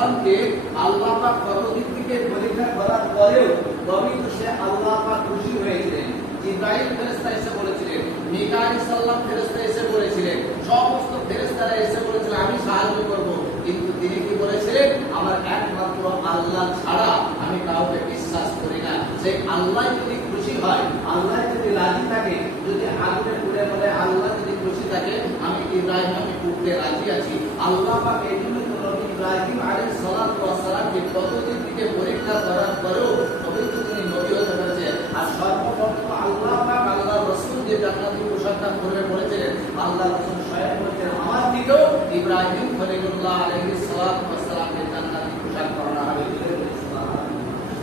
সালামকে আল্লাহ পাক কত দিক থেকে পরীক্ষা করার পরেও পবিত্র সে আল্লাহ পাক খুশি হয়েছিলেন। জিবরাইল ফেরেশতা এসে বলেছিলেন, মিকাঈল সাল্লাম ফেরেশতা এসে বলেছিলেন, সমস্ত ফেরেশতারা এসে বলেছিলেন আমি সাহায্য করব, কিন্তু তিনি কি বলেছিলেন, আমার একমাত্র আল্লাহ ছাড়া আমি কাউকে বিশ্বাস করি না। সেই আল্লাহ যদি খুশি হয়, আল্লাহ যদি রাজি থাকে, যদি আগুনে পুড়ে বলে আল্লাহ যদি খুশি থাকে, আমি ইব্রাহিম আমি পুড়তে রাজি আছি। আল্লাহ পাক এই জন্য নবী ইব্রাহিম আলাইহিস সালাতু ওয়াস সালামকে কতদিন থেকে পরীক্ষা করার পরেও পবিত্র তিনি নবী হতে পেরেছে। আর সর্বপ্রথম আল্লাহ পাক আল্লাহ রাসূল যে জান্নাতি পোশাকটা পরে বলেছিলেন, আল্লাহ রাসূল স্বয়ং বলেছেন আমার দিকেও ইব্রাহিম খলিলুল্লাহ আলাইহিস সালাতু ওয়াস সালামকে জান্নাতি পোশাক পরানো হবে।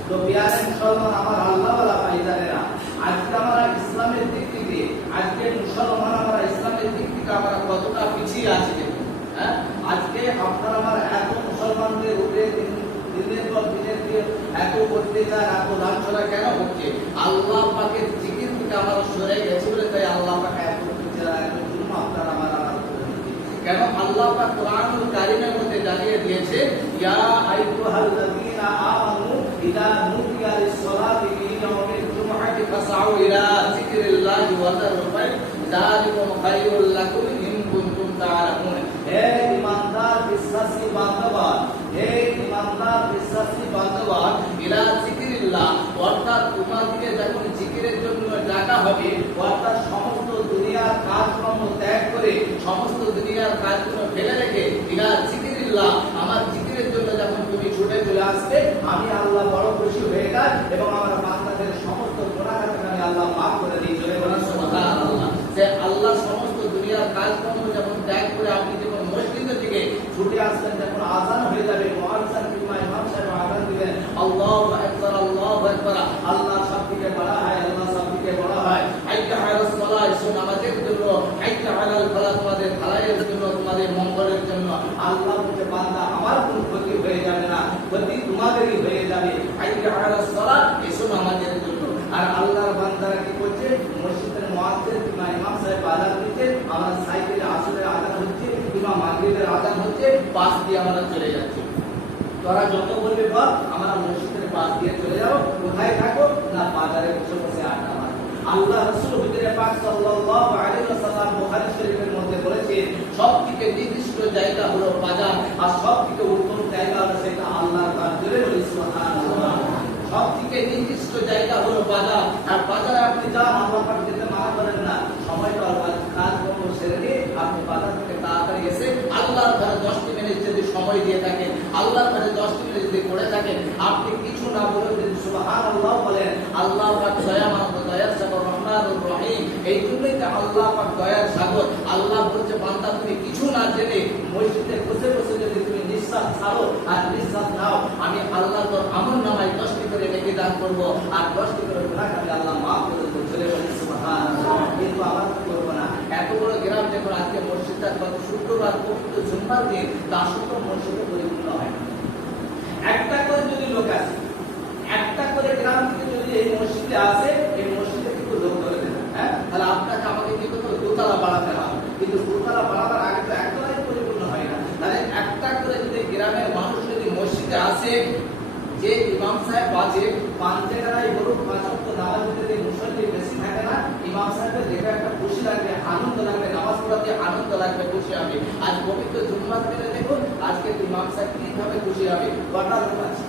তো প্রিয় মুসলমান, আমার আল্লাহ ওয়ালা ভাইজানেরা, আজকে আমরা ইসলামের দিক থেকে, আজকে মুসলমান আমরা ইসলামের দিক থেকে আমরা কতটা পিছিয়ে আছি। হ্যাঁ, আজকে আপনার আমার এত মুসলমানদের উপরে দিনের পর দিনের এত অত্যাচার, এত লাঞ্ছনা কেন হচ্ছে? আল্লাহ পাকের জিকির থেকে আমরা সরে গেছি বলে তাই আল্লাহ পাক এত অত্যাচার, এত জুলুম আপনার আমার কেন? আল্লাহ পাক কোরআনুল কারীমের মধ্যে জানিয়ে দিয়েছে, ইয়া আইয়ুহাল্লাযীনা আমানু ইযা নুদিয়া লিস-সালাতি মিন ইয়াউমিল জুমআতি ফাসআউ ইলা যিকরিল্লাহি ওয়া যারুল বাই'আ যালিকুম খায়রুল লাকুম ইন কুনতুম তা'লামুন। হে ঈমানদার বিশ্বাসী বান্দরগণ, হে ঈমানদার বিশ্বাসী বান্দরগণ, ইলা যিকরিল্লাহ, অর্থাৎ তোমাদেরকে যখন জিকিরের জন্য ডাকা হবে, অর্থাৎ সমস্ত দুনিয়ার কাজকর্ম ত্যাগ করে, সমস্ত দুনিয়ার কাজগুলো ফেলে রেখে ইলা যিকরিল্লাহ, আমার জিকিরের জন্য যখন তুমি ছুটে চলে আসবে, আমি আল্লাহ বড় খুশি হয়ে যাই এবং আমার বান্দাদের সমস্ত গুনাহকে আমি আল্লাহ মাফ করে দিই। জোরে বলুন সুবহানাল্লাহ। যে আল্লাহ সমস্ত দুনিয়ার কাজকর্ম যখন ত্যাগ করে আপনি যখন মসজিদের দিকে ছুটে আসবেন, যখন আযান হয়ে যাবে, মুয়াজ্জিন কিংবা ইমাম সাহেব আযান দিবেন, আল্লাহু আকবার আল্লাহু আকবার, আল্লাহ সবথেকে বড় হয়, আল্লাহ সবথেকে বড় হয়। হাইয়া আলাস সালাহ, এসো নামাজের জন্য, হাইয়া আলাল ফালাহ, তোমাদের ভালাইয়ের জন্য, তোমাদের মঙ্গলের জন্য। আল্লাহ বলছে বান্দা আমার কোনো ক্ষতি হয়ে যাবে না, ক্ষতি তোমাদেরই হয়ে যাবে। হাইয়া আলাস সালাহ, এসো নামাজের জন্য। আর আল্লাহর বান্দারা কি করছে? মসজিদের মুয়াজ্জিন কিংবা ইমাম সাহেব আযান দিতে, আমরা সাইকেলে আসরের আযান হচ্ছে কিংবা মাগরিবের আযান হচ্ছে, পাশ দিয়ে আমরা চলে যাচ্ছি। তোরা যত বলবে বল, আমরা মসজিদের পাশ দিয়ে চলে যাও। কোথায় থাকো? না বাজারে বসে বসে আড্ডা মারো। আল্লাহ রাসূল হুজুরে পাক সাল্লাল্লাহু আলাইহি ওয়াসাল্লাম বুখারী শরীফের মধ্যে বলেছেন, সবথেকে নির্দিষ্ট জায়গা হলো বাজার, আর সবথেকে উত্তম জায়গা হলো সেটা আল্লাহর ঘর। জোরে বলি সুবহানাল্লাহ। সবথেকে নির্দিষ্ট জায়গা হলো বাজার, আর বাজারে আপনি যান, আল্লাহ পাক যেতে মানা করেন না। সময়টা কাজকর্ম সেরে নিয়ে আপনি বাজার থেকে তাড়াতাড়ি এসে আল্লাহর ঘরে 10 মিনিট যদি সময় দিয়ে থাকেন, আল্লাহর ঘরে 10 মিনিট যদি পড়ে থাকেন, আপনি কিছু না বলে যদি সুবহানাল্লাহ বলেন, আল্লাহ পাক দয়াময়, দয়ার সাগর, রহমানুর রহিম। এই জন্যই তো আল্লাহ পাক দয়ার সাগর। আল্লাহ বলছে বান্দা তুমি কিছু না জেনে মসজিদে বসে বসে যদি তুমি নিঃশ্বাস ছাড়ো আর নিঃশ্বাস নাও, আমি আল্লাহ তোর আমলনামায় 10টি করে নেকি দান করব, আর 10টি করে গুনাহ আমি আল্লাহ মাফ করে দেব। চলে বলি সুবহানাল্লাহ। কিন্তু আমরা কি করব না? এত বড় গ্রাম যখন আজকে মসজিদটা গত শুক্রবার পবিত্র জুম্মার দিন, তা সত্ত্বেও মসজিদে পরিপূর্ণ হয় না। একটা করে যদি লোক আসে, একটা করে গ্রাম থেকে যদি এই মসজিদে আসে, এই মসজিদে কিন্তু লোক ধরে দেবে। হ্যাঁ, তাহলে আপনাকে আমাকে কি করতে হবে? দোতলা বাড়াতে হবে। কিন্তু দোতলা বাড়াবার আগে তো একতলাই পরিপূর্ণ হয় না। তাহলে একটা করে যদি গ্রামের মানুষ যদি মসজিদে আসে, যে ইমাম সাহেব বাজে 5 জায়গায় বলুক 5 ওয়াক্ত নামাজ পড়তে মুসল্লি বেশি থাকে না, ইমাম সাহেবের দেখে একটা খুশি লাগবে, আনন্দ লাগবে, নামাজ পড়তে আনন্দ লাগবে, খুশি হবে। আজ পবিত্র জুম্মার দিনে দেখুন, আজকে ইমাম সাহেব কিভাবে খুশি হবে? কটা লোক আছে?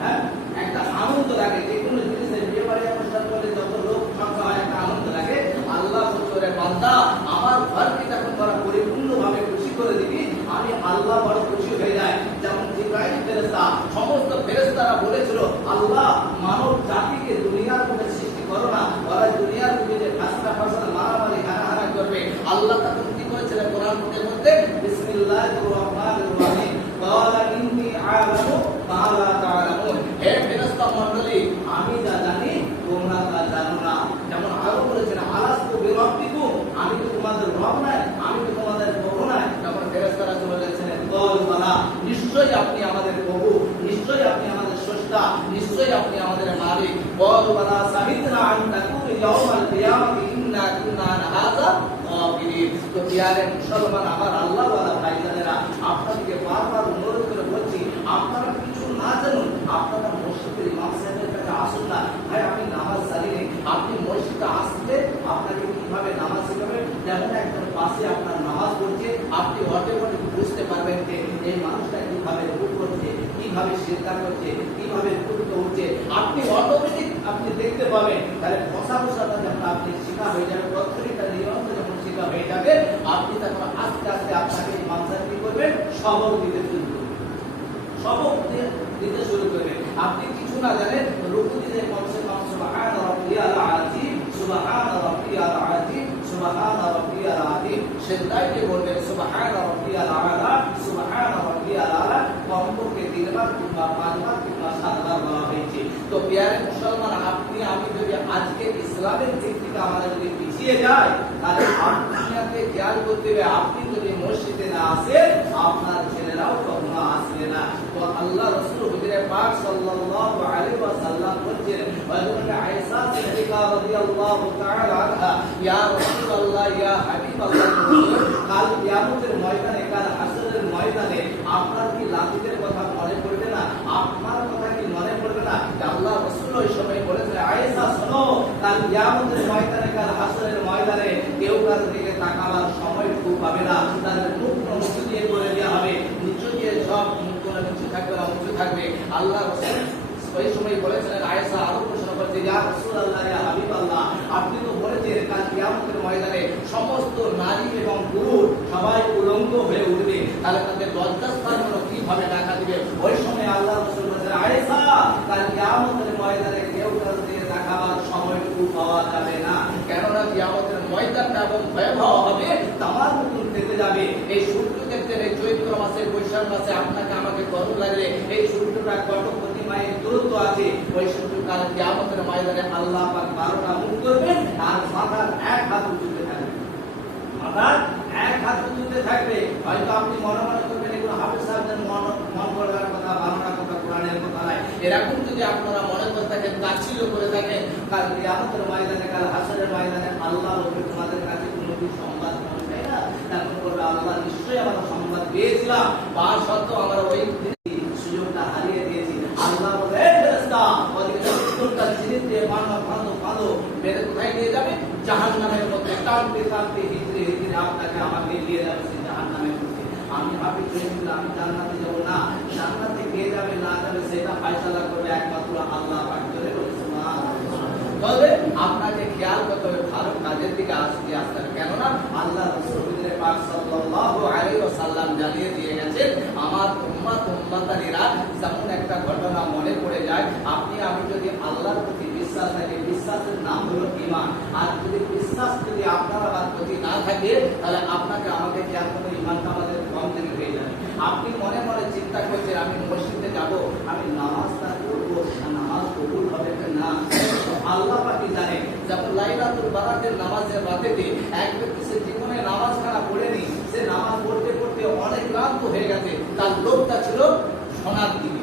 হ্যাঁ, একটা আনন্দ লাগে। যে কোনো জিনিসের বিয়ে বাড়ি অনুষ্ঠান করলে যত লোক সংখ্যা হয়, একটা আনন্দ লাগে। আল্লাহ বলছে বান্দা আমার ঘরকে যখন তোরা পরিপূর্ণভাবে খুশি করে দিবি, আমি আল্লাহ বড় খুশি হয়ে যায়। যেমন জিবরাইল ফেরেশতা, সমস্ত ফেরেশতারা বলেছিল আল্লাহ মানব জাতিকে দুনিয়ার মধ্যে সৃষ্টি করো না, ওরা দুনিয়ার মধ্যে ফাসলা ফাসলা মারামারি হানাহানি করবে। আল্লাহ তখন কি করেছিলেন কোরআনের মধ্যে? বিসমিল্লাহির রহমানির রহিম, ক্বালা ইন্নী আ'লামু মা লা তা'লামুন। হে ফেরেশতা মণ্ডলী, আমি যা জানি তোমরা তা জানো না। যেমন আরো বলেছেন আলাস্তু বিরাব্বিকুম, আমি তো তোমাদের রব নই, আমি তো তোমাদের প্রভু নই। তখন ফেরেশতারা বলেছেন ক্বালু বালা, নিশ্চয়ই আপনি আমাদের প্রভু, নিশ্চয়ই আপনি আমাদের স্রষ্টা, নিশ্চয়ই আপনি আমাদের মালিক। ক্বালু বালা শাহিদনা আন তাকুলু ইয়াউমাল কিয়ামাতি ইন্না কুন্না আন হাযা গাফিলিন। তো প্রিয় মুসলমান, আমার আল্লাহ ওয়ালা ভাইজানেরা, আপনাদেরকে বারবার অনুরোধ করে বলছি, আপনারা ভাই আমি নামাজ জানি না, আপনি মসজিদে আসলে আপনাকে কিভাবে নামাজ শিখাবেন, যেমন একজন পাশে আপনার নামাজ পড়ছে, আপনি অটোমেটিক বুঝতে পারবেন যে এই মানুষটা কিভাবে রুকু করছে, কিভাবে সিজদা করছে, কিভাবে রুকুতে উঠছে, আপনি অটোমেটিক আপনি দেখতে পাবেন। তাহলে বসাটা যখন আপনি শেখা হয়ে যাবে, প্রত্যেকটা নিয়ম যখন শেখা হয়ে যাবে, আপনি তখন আস্তে আস্তে আপনাকে ইমাম সাহেব কি করবেন, সবক দিতে শুরু করবেন, সবক দিতে শুরু করবেন। আপনি কিছু না জানেন, রুকু দিতে কমসে কম সুবহান রাব্বিয়াল আযীম, সুবহান রাব্বিয়াল আযীম, সুবহান রাব্বিয়াল আযীম, সিজদায় বলবেন সুবহান রাব্বিয়াল আলা, সুবহান রাব্বিয়াল আলা, কমপক্ষে 3 বার কিংবা 5 বার কিংবা 7 বার বলা হয়েছে। তো প্রিয় মুসলমান, আপনি আমি যদি আজকে ইসলামের দিক থেকে আমরা যদি পিছিয়ে যাই, তাহলে আপনাকে খেয়াল করতে হবে, আপনি যদি মসজিদে না আসেন, আপনার ছেলেরাও কখনো আসবে না। তো আল্লাহ রাসূল হুজুরে পাক সাল্লাল্লাহু আলাইহি ওয়াসাল্লাম বলেন, হযরত আয়েশা সিদ্দিকা রাদিয়াল্লাহু তাআলা আনহা, ইয়া রাসূলুল্লাহ, ইয়া হাবিবাল্লাহ, কাল কিয়ামতের ময়দানে, কাল হাসরের ময়দানে আপনার কি লাতিদের কথা মনে পড়বে না, আপনার কথা কি মনে পড়বে না? আল্লাহ রাসূল ওই সময় বলেছেন, আয়েশা শোনো, কাল কিয়ামতের ময়দানে, কাল হাসরের ময়দানে কেউ কারো দিকে তাকাবার সময়টুকু পাবে না, তাদের মুখ মুছে দিয়ে করে দেওয়া হবে, নিচু দিয়ে সব মুখ করে নিচু থাকবে না, উঁচু থাকবে। আল্লাহ রাসূল ওই সময় বলেছিলেন, আয়েশা আরো প্রশ্ন করছে, ইয়া রাসূলুল্লাহ, ইয়া হাবিবাল্লাহ, আপনি তো বলেছেন কাল কিয়ামতের ময়দানে সমস্ত নারী এবং পুরুষ সবাই উলঙ্গ হয়ে উঠবে, তাহলে তাদের লজ্জাস্থানগুলো কিভাবে ঢাকা দিবে? ওই সময় আল্লাহ রাসূল বলেছেন, আয়েশা, কাল কিয়ামতের ময়দানে কেউ কারো দিকে তাকাবার সময়টুকু পাওয়া যাবে না, কেননা কিয়ামতের ময়দানটা এবং ভয়াবহ হবে, তামার মতন পেতে যাবে। এই সূর্য দেখতে, এই চৈত্র মাসে, বৈশাখ মাসে আপনাকে আমাকে গরম লাগলে এই সূর্যটা কত প্রতিমায়ের দূরত্ব আছে, ওই সূর্যকাল কিয়ামতের ময়দানে আল্লাহ পাক 12টা মুখ করবেন, আর মাথার এক হাত উঁচুতে থাকবে, মাথার এক হাত উঁচুতে থাকবে। হয়তো আপনি মনে মনে করবেন এগুলো হাফেজ সাহেবদের মন করার কথা, 12টা কথা, কোরআনের কথা নয়। এরকম যদি আপনারা মনে করে থাকেন, তাচ্ছিল্য করে থাকেন, কাল কিয়ামতের ময়দানে, কাল হাসরের ময়দানে আল্লাহর উপরে তোমাদের কাছে কোনো কি সংবাদ পৌঁছায় না, তখন বলবে আল্লাহ নিশ্চয়ই আমরা সংবাদ পেয়েছিলাম, তা সত্ত্বেও আমরা ওই সুযোগটা হারিয়ে দিয়েছি। আল্লাহ বলে, এই ফেরেশতা, ওদিকে তোমরা জিনিস দিয়ে বাঁধো, মেরে কোথায় নিয়ে যাবে? জাহান্নামের মধ্যে টানতে টানতে হিজড়ে হিজড়ে আপনাকে আমাকে নিয়ে যাবে সেই জাহান্নামের মধ্যে। আমি ভাবি আমি জান্নাতে যাব না, জান্নাতে কে যাবে না যাবে সেটা ফয়সালা করবে একমাত্র আল্লাহ পাক। করে তবে আপনাকে খেয়াল করতে হবে ভালো কাজের দিকে আসতে আসতে, কেননা আল্লাহ রাসূল পাক সাল্লাল্লাহু আলাইহি ওয়াসাল্লাম জানিয়ে দিয়ে গেছেন, আমার উম্মতানিরা যেমন একটা ঘটনা মনে পড়ে যায়, আপনি আমি যদি আল্লাহর প্রতি বিশ্বাস থাকে, বিশ্বাসের নাম হলো ঈমান, আর যদি বিশ্বাস যদি আপনার আমার প্রতি না থাকে, তাহলে আপনাকে আমাকে খেয়াল করতে ঈমানটা আমাদের কম থেকে হয়ে যাবে। আপনি মনে মনে চিন্তা করছেন, আমি মসজিদে যাব, আমি নামাজটা পড়বো, নামাজ কবুল হবে না, আল্লাহ পাকই জানে। যেমন লাইলাতুল বারাতের নামাজের রাতেতে এক ব্যক্তি সে জীবনে নামাজ খানা পড়েনি, সে নামাজ পড়তে পড়তে অনেক ক্লান্ত হয়ে গেছে, তার লোভটা ছিল সোনার দিকে,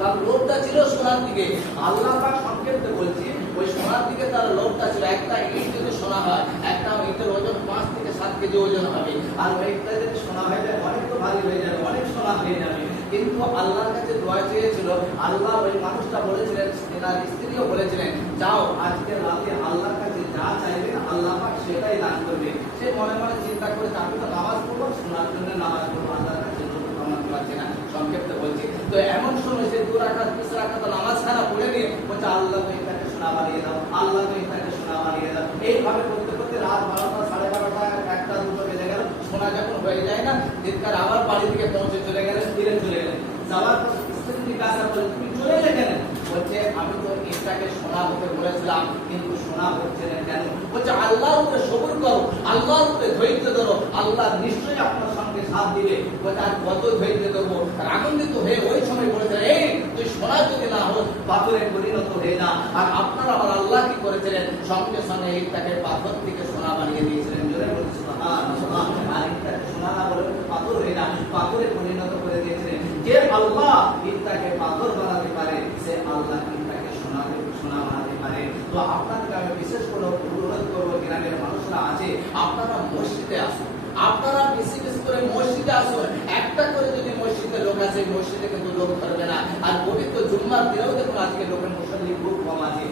তার লোভটা ছিল সোনার দিকে। আল্লাহ পাক সংক্ষেপে বলছি, ওই সোনার দিকে তার লোভটা ছিল। একটা ইট যদি সোনা হয়, একটা ইটের ওজন 5 থেকে 7 কেজি ওজন হবে, আর ওইটা যদি সোনা হয়ে যায় অনেক তো ভারী হয়ে যাবে, অনেক সোনা হয়ে যাবে। কিন্তু আল্লাহর কাছে দোয়া চেয়েছিল, আল্লাহ ওই মানুষটা বলেছিলেন, তার স্ত্রীও বলেছিলেন, যাও আজকে রাতে আল্লাহর কাছে যা চাইবে আল্লাহ পাক সেটাই দান করবে। সে মনে মনে চিন্তা করে, আমি তো নামাজ পড়বো, শোনার জন্য নামাজ পড়বো, আল্লাহর কাছে কমাতে পারছি না, সংক্ষেপে বলছি। তো এমন সময় সে 2 রাকাত 20 রাকাত নামাজ খানা পড়ে নিয়ে বলছে, আল্লাহ তো এটাকে শোনা বানিয়ে দাও, আল্লাহ তো এটাকে শোনা বানিয়ে দাও। এইভাবে করতে করতে রাত 12টা, 12:30, 1টা, 2টো বেজে গেল। শোনা যখন হয়ে যায় না, চিৎকার আবার বাড়ি থেকে পৌঁছে চলে গেলেন, ফিরে চলে গেলেন। যাওয়ার পর স্ত্রী জিজ্ঞাসা করলেন, তুমি চলে গেলেন? বলছে, আমি তো এটাকে শোনা হতে বলেছিলাম, কিন্তু শোনা হচ্ছে না কেন? বলছে, আল্লাহর উপরে সবর করো, আল্লাহর উপরে ধৈর্য ধরো, আল্লাহ নিশ্চয়ই আপনার সঙ্গে সাথ দিবে। বলছে, আর কত ধৈর্য ধরবো? আনন্দিত হয়ে ওই সময় বলেছেন, এই তুই সোনা যদি না হোস, পাথরে পরিণত হয়ে যা। আর আপনারা আমার আল্লাহ কি করেছিলেন? সঙ্গে সঙ্গে এইটাকে পাথর থেকে সোনা বানিয়ে দিয়েছিলেন। জোরে বলছি সুবহানাল্লাহ। আর এইটাকে সোনা না বলে পাথর হয়ে না, পাথরে পরিণত করে দিয়েছিলেন। যে আল্লাহ ইটটাকে পাথর বানাতে পারে, সে আল্লাহ ইটটাকে সোনা বানাতে পারে। তো আপনাকে আমি বিশেষ করে অনুরোধ করবো, গ্রামের মানুষরা আছে, আপনারা মসজিদে আসুন, আপনারা বেশি বেশি করে মসজিদে আসুন। একটা করে যদি মসজিদে লোক আছে, মসজিদে কিন্তু লোক ধরবে না। আর পবিত্র জুম্মার দিনেও দেখুন আজকে লোকের মুসল্লি খুব কম আছে।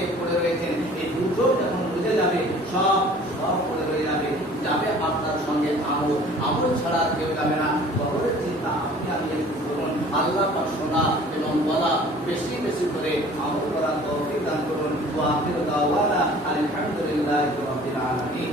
অনেক পড়ে রয়েছেন, এই দুর্যোগ যখন বুঝে যাবে সব সব পড়ে রয়ে যাবে, যাবে আপনার সঙ্গে আমল, আমল ছাড়া আর কেউ যাবে না। কবরের চিন্তা আপনি আমি একটু করুন, আল্লাহ পাক শোনা এবং বলা বেশি বেশি করে আমল করার তৌফিক দান করুন। ওয়া আখিরু দাওয়ানা আলহামদুলিল্লাহি রাব্বিল আলামিন।